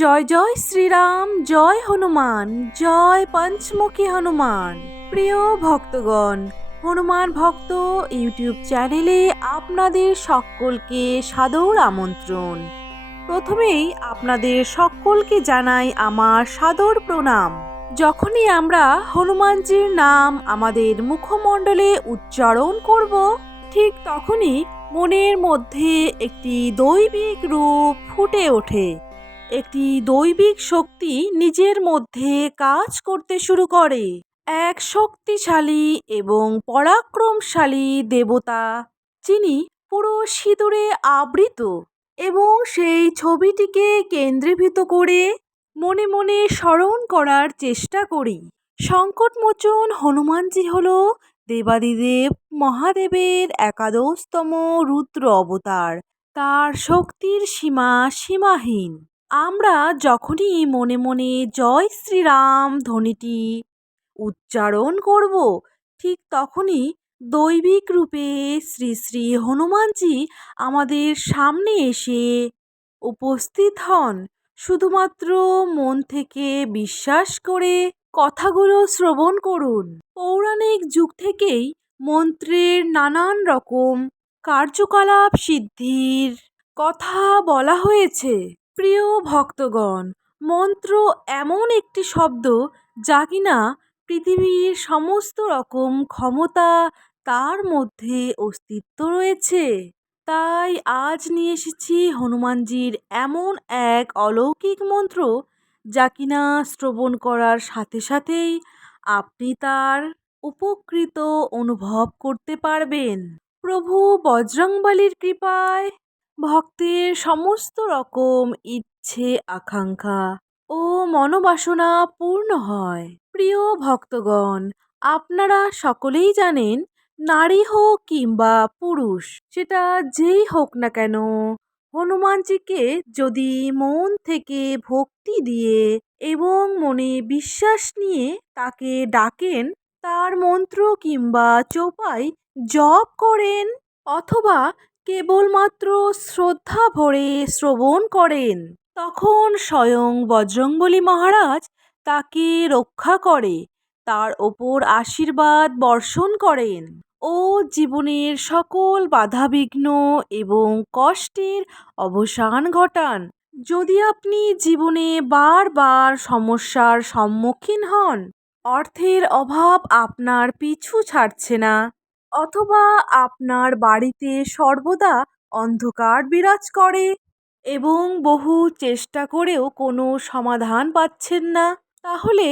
জয় জয় শ্রীরাম, জয় হনুমান, জয় পঞ্চমুখী হনুমান। প্রিয় ভক্তগণ, হনুমান ভক্ত ইউটিউব চ্যানেলে আপনাদের সকলকে সাদর আমন্ত্রণ। প্রথমেই আপনাদের সকলকে জানাই আমার সাদর প্রণাম। যখনই আমরা হনুমানজির নাম আমাদের মুখমণ্ডলে উচ্চারণ করব, ঠিক তখনই মনের মধ্যে একটি দৈবিক রূপ ফুটে ওঠে। একটি দৈবিক শক্তি নিজের মধ্যে কাজ করতে শুরু করে। এক শক্তিশালী এবং পরাক্রমশালী দেবতা, যিনি পুরো সিঁদুরে আবৃত, এবং সেই ছবিটিকে কেন্দ্রীভূত করে মনে মনে স্মরণ করার চেষ্টা করি। সংকটমোচন হনুমানজি হল দেবাদিদেব মহাদেবের একাদশতম রুদ্র অবতার। তার শক্তির সীমা সীমাহীন। আমরা যখনই মনে মনে জয় শ্রীরাম ধ্বনিটি উচ্চারণ করব, ঠিক তখনই দৈবিক রূপে শ্রী শ্রী হনুমানজি আমাদের সামনে এসে উপস্থিত হন। শুধুমাত্র মন থেকে বিশ্বাস করে কথাগুলো শ্রবণ করুন। পৌরাণিক যুগ থেকেই মন্ত্রের নানান রকম কার্যকলাপ সিদ্ধির কথা বলা হয়েছে। প্রিয় ভক্তগণ, মন্ত্র এমন একটি শব্দ যা কিনা পৃথিবীর সমস্ত রকম ক্ষমতা তার মধ্যে অস্তিত্ব রয়েছে। তাই আজ নিয়ে এসেছি হনুমানজির এমন এক অলৌকিক মন্ত্র যা কিনা শ্রবণ করার সাথে সাথেই আপনি তার উপকৃত অনুভব করতে পারবেন। প্রভু বজরংবলীর কৃপায় ভক্তের সমস্ত রকম ইচ্ছে আকাঙ্ক্ষা ও মনোবাসনা পূর্ণ হয়। প্রিয় ভক্তগণ, আপনারা সকলেই জানেন, নারী হোক কিংবা পুরুষ, সেটা যেই হোক না কেন, হনুমানজিকে যদি মন থেকে ভক্তি দিয়ে এবং মনে বিশ্বাস নিয়ে তাকে ডাকেন, তার মন্ত্র কিংবা চৌপাই জপ করেন, অথবা কেবলমাত্র শ্রদ্ধা ভরে শ্রবণ করেন, তখন স্বয়ং বজরংবলী মহারাজ তাকে রক্ষা করে, তার ওপর আশীর্বাদ বর্ষণ করেন ও জীবনের সকল বাধাবিঘ্ন এবং কষ্টের অবসান ঘটান। যদি আপনি জীবনে বারবার সমস্যার সম্মুখীন হন, অর্থের অভাব আপনার পিছু ছাড়ছে না, অথবা আপনার বাড়িতে সর্বদা অন্ধকার বিরাজ করে এবং বহু চেষ্টা করেও কোনো সমাধান পাচ্ছেন না, তাহলে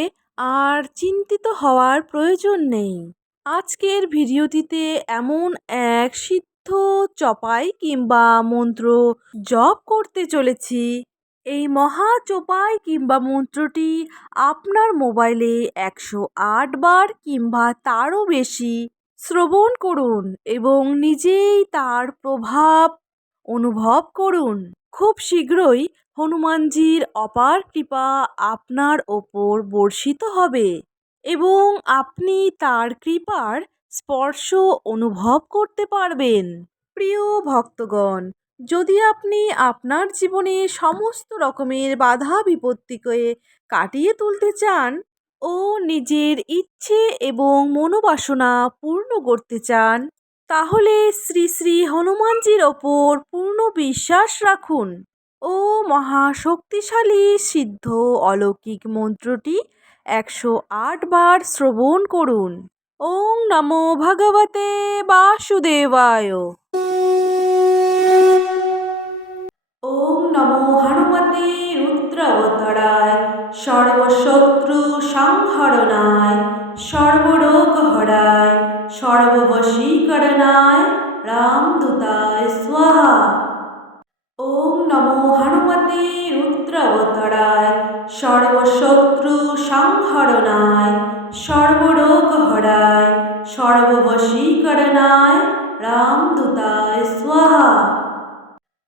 আর চিন্তিত হওয়ার প্রয়োজন নেই। আজকের ভিডিওটিতে এমন এক সিদ্ধ চপাই কিংবা মন্ত্র জপ করতে চলেছি। এই মহা চোপাই কিংবা মন্ত্রটি আপনার মোবাইলে 108 বার কিংবা তারও বেশি শ্রবণ করুন এবং নিজেই তার প্রভাব অনুভব করুন। খুব শীঘ্রই হনুমানজির অপার কৃপা আপনার ওপর বর্ষিত হবে এবং আপনি তার কৃপার স্পর্শ অনুভব করতে পারবেন। প্রিয় ভক্তগণ, যদি আপনি আপনার জীবনে সমস্ত রকমের বাধা বিপত্তিকে কাটিয়ে তুলতে চান ও নিজের ইচ্ছে এবং মনোবাসনা পূর্ণ করতে চান, তাহলে শ্রী শ্রী হনুমানজির ওপর পূর্ণ বিশ্বাস রাখুন ও মহাশক্তিশালী সিদ্ধ অলৌকিক মন্ত্রটি 108 বার শ্রবণ করুন। ওং নমো ভগবতে বাসুদেবায়। ওং নমো হনুমতে রুদ্রাবতারায়, সর্বশত্রু সংহরণায়, সর্বরোগ হরায়, সর্ববশীকরণায় রামদূতায় স্বাহা। ওং নমো হনুমতে রুদ্রাবতারায়, সর্বশত্রু সংহরণায়, সর্বরোগ হরায়, সর্ববশীকরণায় রামদূতায় স্বাহা।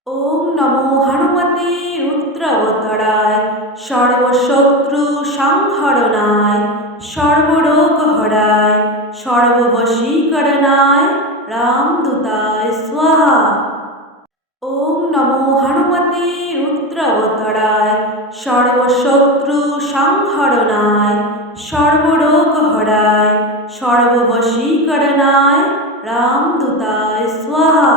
ওং নমো হনুমতে রুদ্রাবতারায়, সর্বশত্রু সংহরণায়, সর্বরোগ হরায়, সর্ববশীকরণায় রামদূতায় স্বাহা। ওং নমো হনুমতে রুদ্রাবতারায় সর্বশত্রু সংহরণায় সর্বরোগ হরায় সর্ববশীকরণায় রামদূতায় স্বাহা।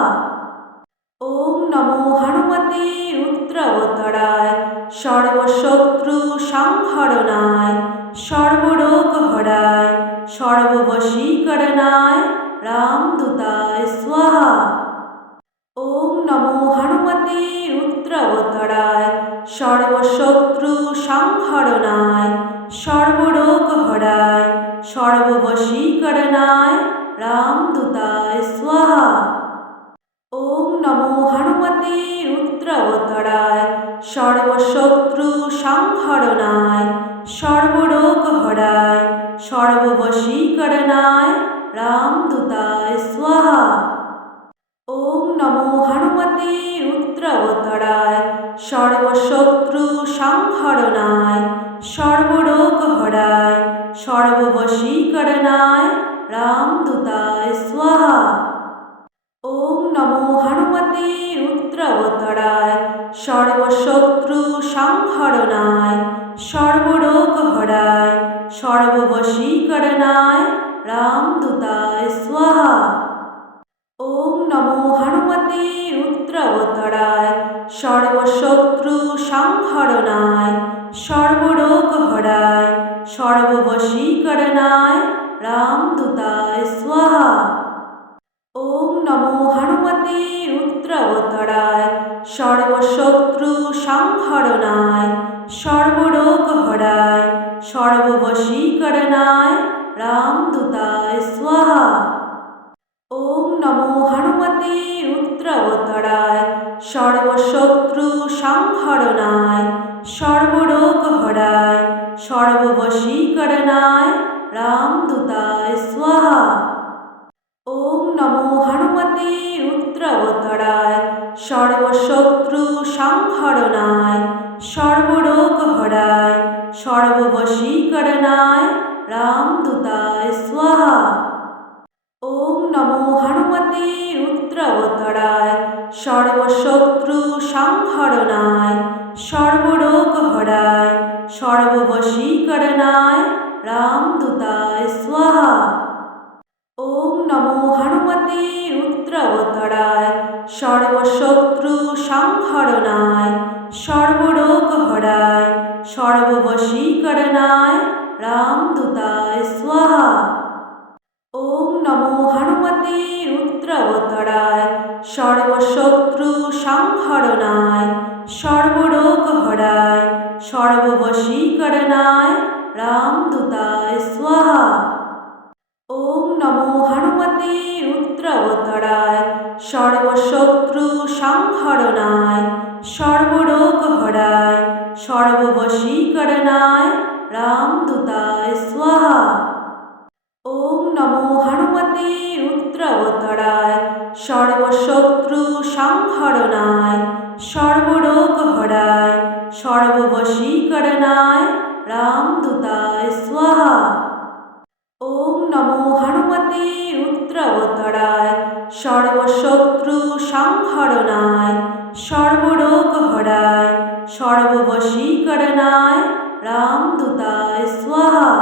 ওম নমো হনুমতে রুদ্রাবতারায় সর্বশত্রু সংহরণায় সর্বরোগ হরায় সর্ববশীকরণায় রামদূতায় স্বাহা। ওম নমো হনুমতে রুদ্রাবতারায় সর্বশত্রু সংহরণায় সর্বরোগ হরায় সর্ববশীকরণায় রামদূতায় স্বাহা। ওম নমো হনুমতে রুদ্রাবতারায় সর্বশত্রু সংহরণায় সর্বরোগ হরায় সর্ববশীকরণায় রামদূতায় স্বাহা। ওম নমো হনুমতে রুদ্রাবতারায় সর্বশত্রু সংহরণায় সর্বরোগ হরায় সর্ববশীকরণায় রামদূতায় স্বাহা। ওম নমো হনুমতে রুদ্রাবতারায় সর্বশত্রু সংহরণায় সর্বরোগ হরায় সর্ববশীকরণায় রামদূতায় স্বাহা। ওম নমো হনুমতে রুদ্রাবতারায় সর্বশত্রু সংহরণায় সর্বরোগ হরায় সর্ববশীকরণায় রামদূতায় স্বাহা। ওম নমো হনুমতে রুদ্রাবতারায় সর্বশত্রু সংহরণায় সর্বরোগ হরায় সর্ববশীকরণায় রামদূতায় স্বাহা। ওম নমো হনুমতে রুদ্রাবতারায় সর্বশত্রু সংহরণায় সর্বরোগ হরায় সর্ববশীকরণায় রামদূতায় স্বাহা। ওম নমো হনুমতে রুদ্রাবতারায় সর্বশত্রু সংহরণায় সর্বরোগ হরায় সর্ববশীকরণায় রামদূতায় স্বাহা। ওম নমো হনুমতে রুদ্রাবতারায় সর্বশত্রু সংহরণায় সর্বরোগ হরায় সর্ববশীকরণায় রামদূতায় স্বাহা। ওম নমো হনুমতে রুদ্রাবতারায় সর্বশত্রু সংহরণায় সর্বরোগ হরায় সর্ববশীকরণায় রামদূতায় স্বাহা। ওম নমো হনুমতে রুদ্রাবতারায় সর্বশত্রু সংহরণায় সর্বরোগ হরায় সর্ববশীকরণায় রামদূতায় স্বাহা। ওম নমো হনুমতে রুদ্রাবতারায় সর্বশত্রু সংহরণায় সর্বরোগ হরায় সর্ববশীকরণায় রামদূতায় স্বাহা। ওম নমো হনুমতে রুদ্রাবতারায় সর্বশত্রু সংহরণায় সর্বরোগ হরায় সর্ববশীকরণায় রামদূতায় স্বাহা। ওম নমো হনুমতে রুদ্রাবতারায় সর্বশত্রু সংহরণায় সর্বরোগ হরায় সর্ববশীকরণায় রামদূতায় স্বাহা।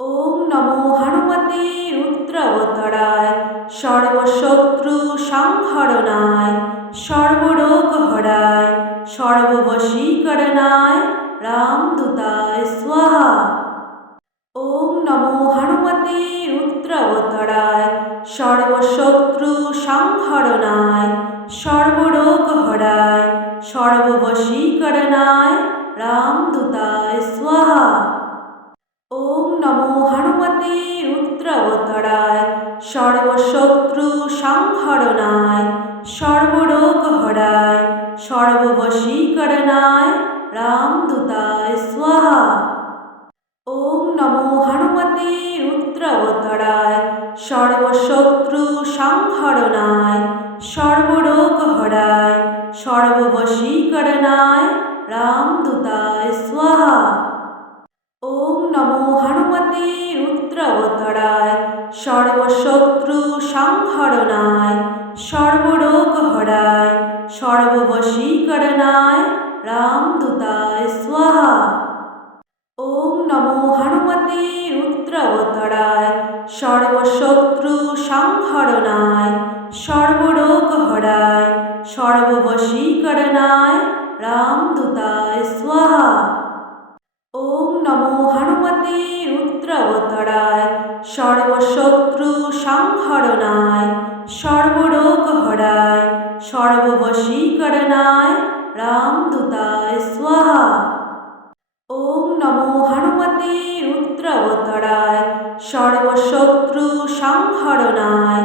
ওম নমো হনুমতে রুদ্রাবতারায় সর্বশত্রু সংহরণায় সর্বরোগ হরায় সর্ববশীকরণায় রামদূতায় স্বাহা। ওম নমো হনুমতে রুদ্রাবতারায় সর্বশত্রু সংহরণায় সর্বরোগ হরায় সর্ববশীকরণায় রামদূতায় স্বাহা। ওম নমো হনুমতে রুদ্রাবতারায় সর্বশত্রু সংহরণায় সর্বরোগ হরায় সর্ববশীকরণায় রামদূতায় স্বাহা। ওম নমো হনুমতে রুদ্রাবতারায় সর্বশত্রু সংহরণায় সর্বরোগ হরায় সর্ববশীকরণায় রামদূতায় স্বাহা। ওম নমো হনুমতে রুদ্রাবতারায় সর্বশত্রু সংহরণায় সর্বরোগ হরায় সর্ববশীকরণায় রামদূতায় স্বাহা। ওম নমো হনুমতে রুদ্রাবতারায় সর্বশত্রু সংহরণায় সর্বরোগ হরায় সর্ববশীকরণায় রামদূতায় স্বাহা। ওম নমো হনুমতে রুদ্রাবতারায় সর্বশত্রু সংহরণায় সর্বরোগ হরায় সর্ববশীকরণায় রামদূতায় স্বাহা। ওম নমো হনুমতে রুদ্রাবতারায় সর্বশত্রু সংহরণায়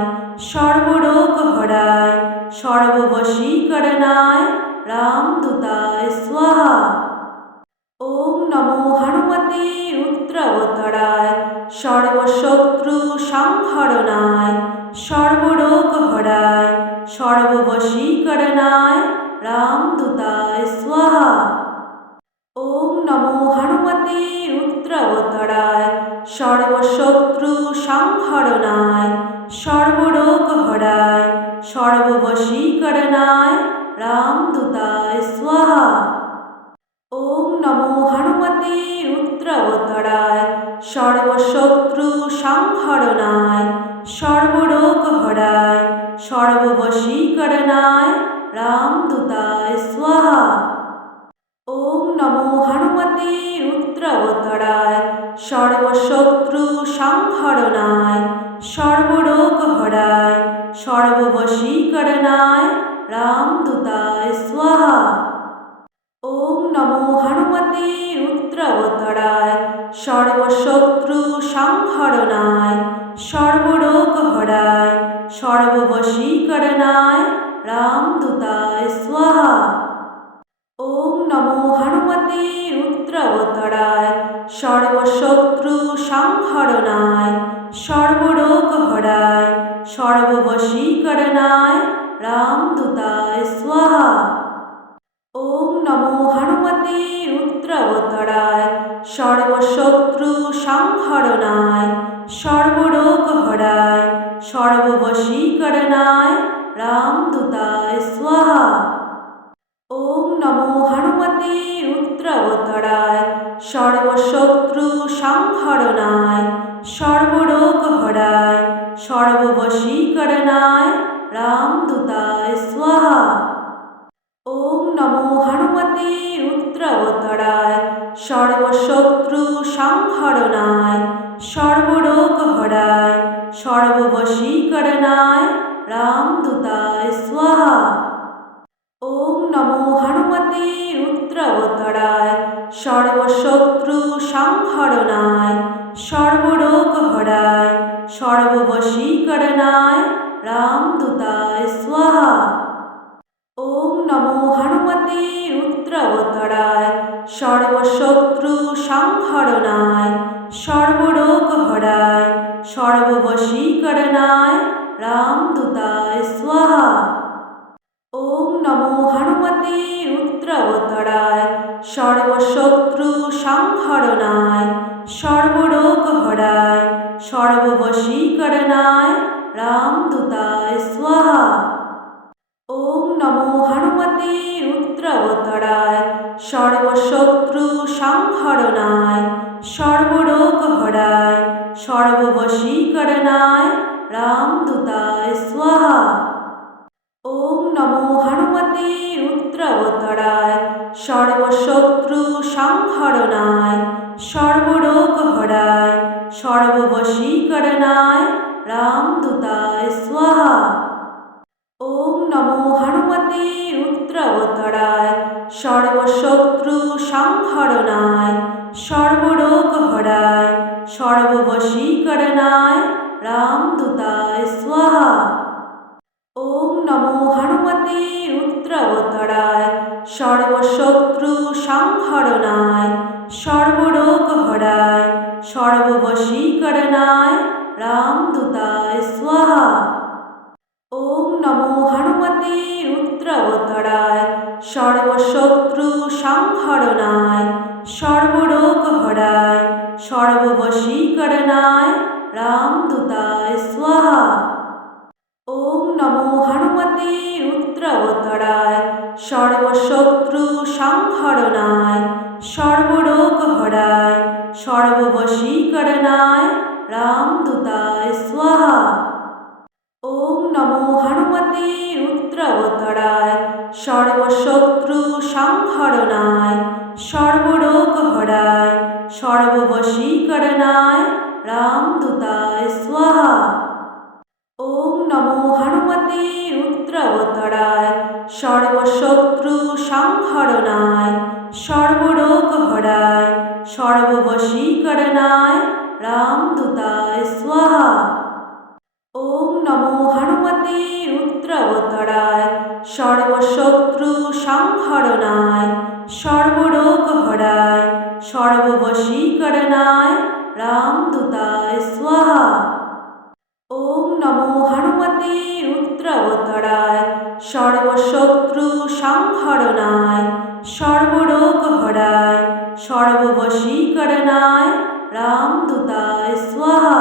সর্বরোগ হরায় সর্ববশীকরণায় রামদূতায় স্বাহা। ওম নমো হনুমতে রুদ্রাবতারায় সর্বশত্রু সংহরণায় সর্বরোগ হরায় সর্ববশীকরণায় রামদূতায় স্বাহা। ওম নমো হনুমতে রুদ্রাবতারায় সর্বশত্রু সংহরণায় সর্বরোগ হরায় সর্ববশীকরণায় রামদূতায় স্বাহা। ওম নমো হনুমতে রুদ্রাবতারায় সর্বশত্রু সংহরণায় সর্বরোগ হরায় সর্ববশীকরণায় রামদূতায় স্বাহা। ওম নমো হনুমতে রুদ্রাবতারায় সর্বশত্রু সংহরণায় সর্বরোগ হরায় সর্ববশীকরণায় রামদূতায় স্বাহা। ওম নমো হনুমতে রুদ্রাবতারায় সর্বশত্রু সংহরণায় সর্বরোগ হরায় সর্ববশীকরণায় রামদূতায় স্বাহা। ওম নমো হনুমতে রুদ্রাবতারায় সর্বশত্রু সংহরণায় সর্বরোগ হরায় সর্ববশীকরণায় রামদূতায় স্বাহা। ওম নমো হনুমতে রুদ্রাবতারায় সর্বশত্রু সংহরণায় সর্বরোগ হরায় সর্ববশীকরণায় রামদূতায় স্বাহা। ওম নমো হনুমতে রুদ্রাবতারায় সর্বশত্রু সংহরণায় সর্বরোগ হরায় সর্ববশীকরণায় রামদূতায় স্বাহা। ওম নমো হনুমতে রুদ্রাবতারায় সর্বশত্রু সংহরণায় সর্বরোগ হরায় সর্ববশীকরণায় রামদূতায় স্বাহা। ওম নমো হনুমতে রুদ্রাবতারায় সর্বশত্রু সংহরণায় সর্বরোগ হরায় সর্ববশীকরণায় রামদূতায় স্বাহা। ওম নমো হনুমতে রুদ্রাবতারায় সর্বশত্রু সংহরণায় সর্বরোগ হরায় সর্ববশীকরণায় রামদূতায় স্বাহা। ওম নমো হনুমতে রুদ্রাবতারায় সর্বশত্রু সংহরণায় সর্বরোগ হরায় সর্ববশীকরণায় রামদূতায় স্বাহা। ওম নমো হনুমতে রুদ্রাবতারায় সর্বশত্রু সংহরণায় সর্বরোগ হরায় সর্ববশীকরণায় রামদূতায় স্বাহা। ওম নমো হনুমতে রুদ্রাবতারায় সর্বশত্রু সংহরণায় সর্বরোগ হরায় সর্ববশীকরণায় রামদূতায় স্বাহা। ওম নমো হনুমতে রুদ্রাবতারায় সর্বশত্রু সংহরণায় সর্বরোগ হরায় সর্ববশীকরণায় রামদূতায় স্বাহা। ওম নমো হনুমতে রুদ্রাবতারায় সর্বশত্রু সংহরণায় সর্বরোগ হরায় সর্ববশীকরণায় রামদূতায় স্বাহা। ওম নমো হনুমতে রুদ্রাবতারায় সর্বশত্রু সংহরণায় সর্বরোগ হরায় সর্ববশীকরণায় রামদূতায় স্বাহা। ওম নমো হনুমতে রুদ্রবতরায় সর্বশত্রু সংহরণায় সর্বরোগহরায় সর্ববশীকরণায় রামদূতায় স্বাহা। ওম নমো হনুমতে রুদ্রবতরায় সর্বশত্রু সংহরণায় সর্বরোগহরায় সর্ববশীকরণায় রামদূতায় স্বাহা। ওম নমো হনুমতে রুদ্রবতরায় সর্বশত্রু সংহরণায় সর্বরোগহরায় সর্ববশীকরণায় রামদূতায় স্বাহা। ওম নমো হনুমতে রুদ্রবতরায় সর্বশত্রু সংহরণায় সর্বরোগহরায় সর্ববশীকরণায় রামদূতায় স্বাহা। ওম নমো হনুমতে রুদ্রবতরায় সর্বশত্রু সংহরণায় সর্বরোগহরায় সর্ববশীকরণায় রামদূতায় স্বাহা।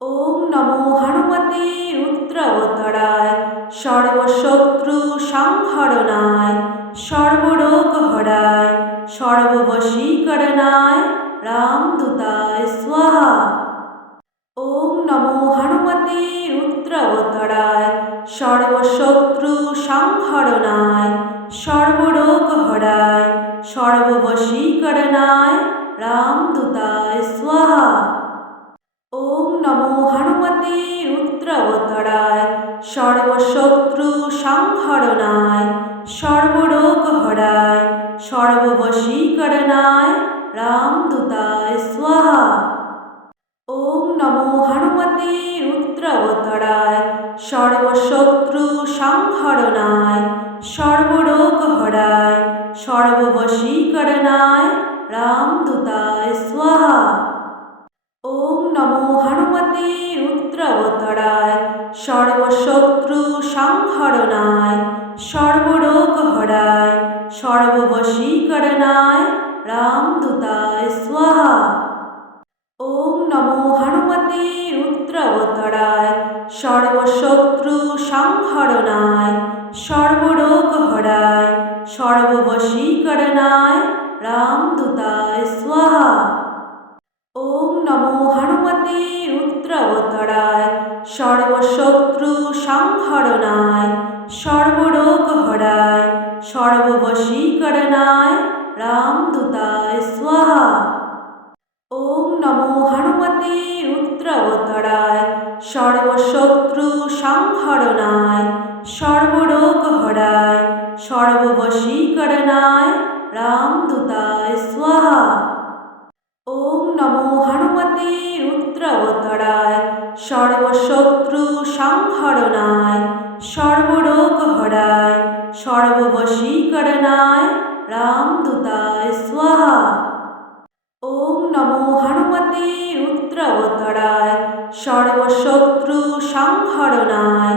ওম নমো হনুমতে রুদ্রবতরায় সর্বশত্রু সংহরণায় সর্বরোগহরায় সর্ববশীকরণায় রামদূতায় স্বাহা। ওম নমো হনুমতে রুদ্রবতরায় সর্বশত্রু সংহরণায় সর্বরোগহরায় সর্ববশীকরণায় রামদূতায় স্বাহা। ওম নমো হনুমতে রুদ্রবতরায় সর্বশত্রু সংহরণায় সর্বরোগহরায় সর্ববশীকরণায় রামদূতায় স্বাহা। ওম নমো হনুমতে রুদ্রবতরায় সর্বশত্রু সংহরণায় সর্বরোগহরায় সর্ববশীকরণায় রামদূতায় স্বাহা। ওম নমো হনুমতে রুদ্রবতরায় সর্বশত্রু সংহরণায় সর্বরোগহরায় সর্ববশীকরণায় রামদূতায় স্বাহা। ওম নমো হনুমতে রুদ্রবতরায় সর্বশত্রু সংহরণায় সর্বরোগহরায় সর্ববশীকরণায় রামদূতায় স্বাহা। ওম নমো হনুমতে রুদ্রবতরায় সর্বশত্রু সংহরণায় সর্বরোগহরায় সর্ববশীকরণায় রামদূতায় স্বাহা। ওম নমো হনুমতে রুদ্রবতরায় সর্বশত্রু সংহরণায় সর্বরোগহরায় সর্ববশীকরণায় রামদূতায় স্বাহা। ওম নমো হনুমতে রুদ্রবতরায় সর্বশত্রু সংহরণায় সর্বরোগহরায় সর্ববশীকরণায় রামদূতায় স্বাহা। ওম নমো হনুমতে রুদ্রবতরায় সর্বশত্রু সংহরণায়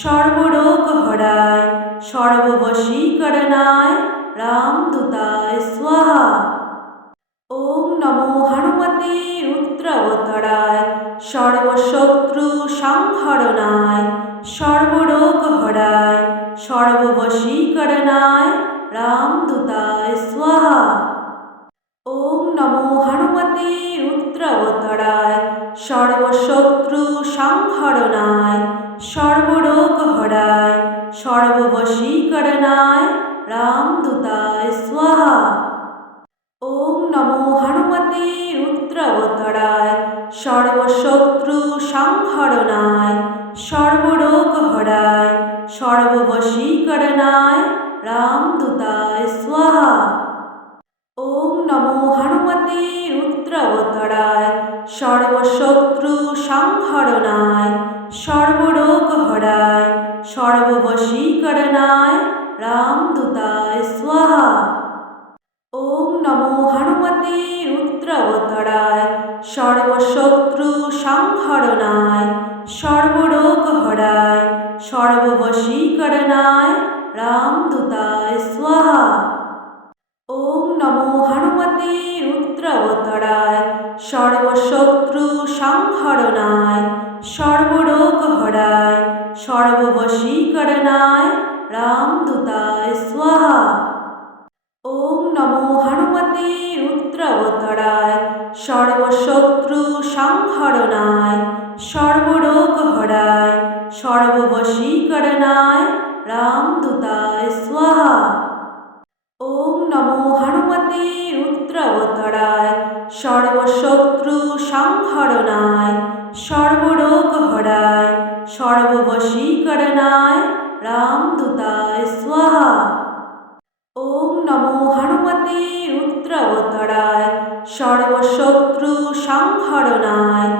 সর্বরোগহরায় সর্ববশীকরণায় রামদূতায় স্বাহা। ওম নমো হনুমতে রুদ্রবতরায় সর্বশত্রু সংহরণায় সর্বরোগহরায় সর্ববশীকরণায় রামদূতায় স্বাহা। ওম নমো হনুমতে রুদ্রবতরায় সর্বশত্রু সংহরণায় সর্বরোগহরায় সর্ববশীকরণায় রামদূতায় স্বাহা। ওম নমো হনুমতে রুদ্রবতরায় সর্বশত্রু সংহরণায় সর্বরোগহরায় সর্ববশীকরণায় রামদূতায় স্বাহা। ওম নমো হনুমতে রুদ্রবতরায় সর্বশত্রু সংহরণায় সর্বরোগহরায় সর্ববশীকরণায় রামদূতায় স্বাহা। ওম নমো হনুমতে রুদ্রবতরায় সর্বশত্রু সংহরণায় সর্বরোগহরায় সর্ববশীকরণায় রামদূতায় স্বাহা। ওম নমো হনুমতে রুদ্রবতরায় সর্বশত্রু সংহরণায় সর্বরোগ হরায় সর্ববশীকরণায় রামদূতায় স্বাহা। ওম নমো হনুমতে রুদ্রবতরায় সর্বশত্রু সংহরণায় সর্বরোগ হরায় সর্ববশীকরণায় রামদূতায় স্বাহা। ওম নমো হনুমতে রুদ্রবতরায় সর্বশত্রু সংহরণায় সর্বরোগ হরায় সর্ববশীকরণায় রামদূতায় স্বাহা। ওম নমো হনুমতে রুদ্রবতরায় সর্বশত্রু সংহরণায়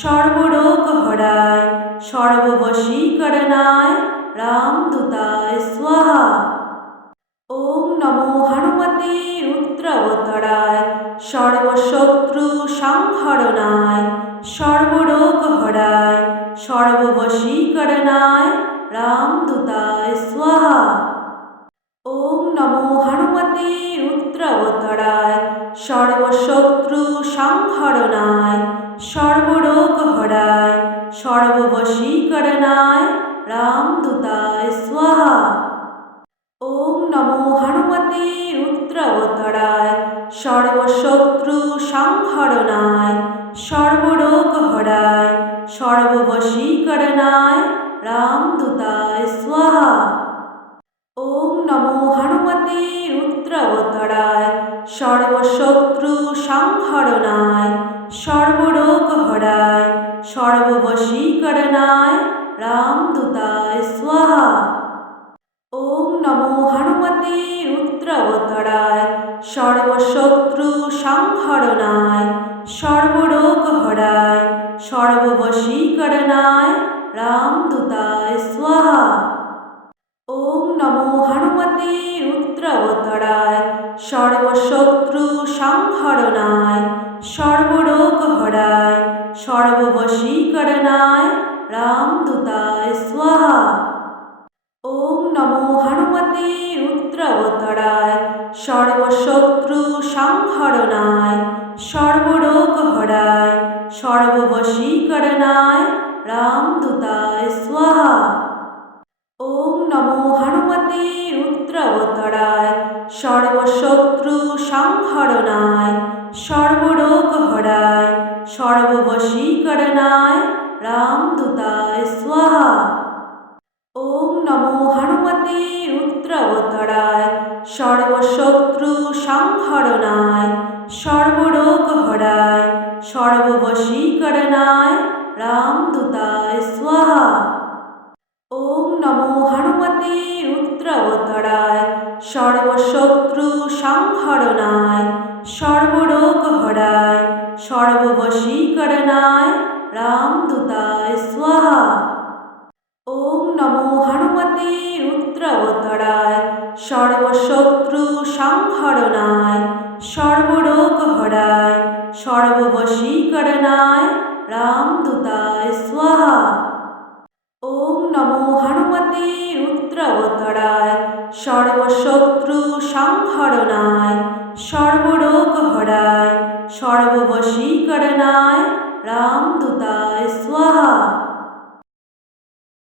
সর্বরোগ হরায় সর্ববশীকরণায় রামদূতায় স্বাহা। ওম নমো হনুমতে রুদ্রবতরায় সর্বশত্রু সংহরণায় সর্বরোগ হরায় সর্ববশীকরণায় রামদূতায় স্বাহা। ওম নমো হনুমতে রুদ্রবতরায় সর্বশত্রু সংহরণায় সর্বরোগ হরায় সর্ববশীকরণায় রামদূতায় স্বাহা। ওম নমো হনুমতে রুদ্রবতরায় সর্বশত্রু সংহরণায় সর্বরোগ হরায় সর্ববশীকরণায় রামদূতায় স্বাহা। ওম নমো হনুমতে রুদ্রবতরায় সর্বশত্রু সংহরণায় সর্বরোগ হরায় সর্ববশীকরণায় রামদূতায় স্বাহা। ওম নমো হনুমতে রুদ্রবতরায় সর্বশত্রু সংহরণায় সর্বরোগ হরায় সর্ববশীকরণায় রামদূতায় স্বাহা। ওম নমো হনুমতে রুদ্রবতরায় সর্বশত্রু সংহরণায় সর্বরোগ হরায় সর্ববশীকরণায় রামদূতায় স্বাহা। ওম নমো হনুমতে রুদ্রবতরায় সর্বশত্রু সংহরণায় সর্বরোগ হরায় সর্ববশীকরণায় রামদূতায় স্বাহা। ওম নমো হনুমতে রুদ্রবতরায় সর্বশত্রু সংহরণায় সর্বরোগ হরায় সর্ববশীকরণায় রামদূতায় স্বাহা। ওম নমো হনুমতে রুদ্রবতরায় সর্বশত্রু সংহরণায় সর্বরোগ হরায় সর্ববশীকরণায় রামদূতায় স্বাহা। ওম নমো হনুমতে রুদ্রবতরায় সর্বশত্রু সংহরণায় সর্বরোগ হরায় সর্ববশীকরণায় রামদূতায় স্বাহা। ওম নমো হনুমতে রুদ্রবতরায় সর্বশত্রু সংহরণায় সর্বরোগ হরায় সর্ববশীকরণায় রামদূতায় স্বাহা। ওম নমো হনুমতে রুদ্রবতরায় সর্বশত্রু